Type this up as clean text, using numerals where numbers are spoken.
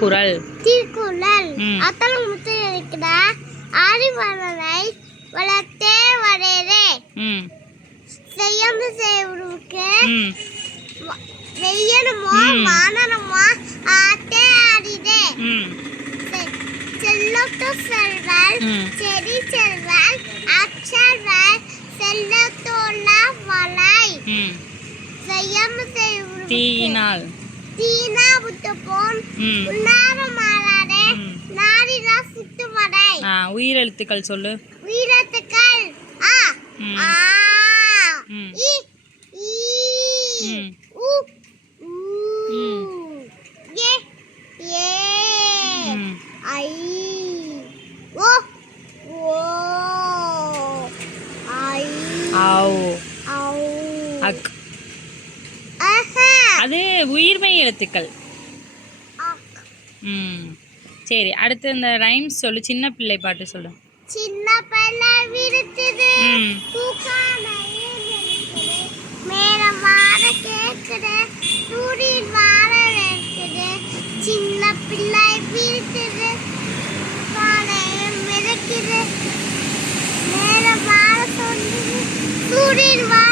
குறள் திருக்குறள் அத்தலம் முத்து இருக்கிற அறிவனை வளர்த்தே வரேரே செய்யாம செய்வருக்கு வெய்யனுமோ மானனமோ ஆட்டே ஆடிதே செல்லொட்டு செல்வல் செடி செல்வல் அச்சல்வல் செல்லத்தோல வலை செய்யாம செய்வருக்கு தீயினால் தீனா புத்தபோன் உன்னார மாறாதே நாடினா சுத்துமடை உயிரெழுத்துக்கள் சொல்லு. உயிரெழுத்துக்கள் ஆ ஆ இ ஈ உ ஊ ஏ ஏ ஐ ஓ ஓ ஐ ஆவ் ஔ அக். அது உயிர்மெய் எழுத்துக்கள். சரி, அடுத்து இந்த ரைம்ஸ் சொல்லு. சின்ன பிள்ளை பாட்டு சொல்லு. சின்ன பிள்ளை விருத்துது மேல வார கேக்குது சூரியன் வார இருக்குது சின்ன பிள்ளை விருத்துது மிதக்குது மேல வார சொல்லுது சூரியன் வார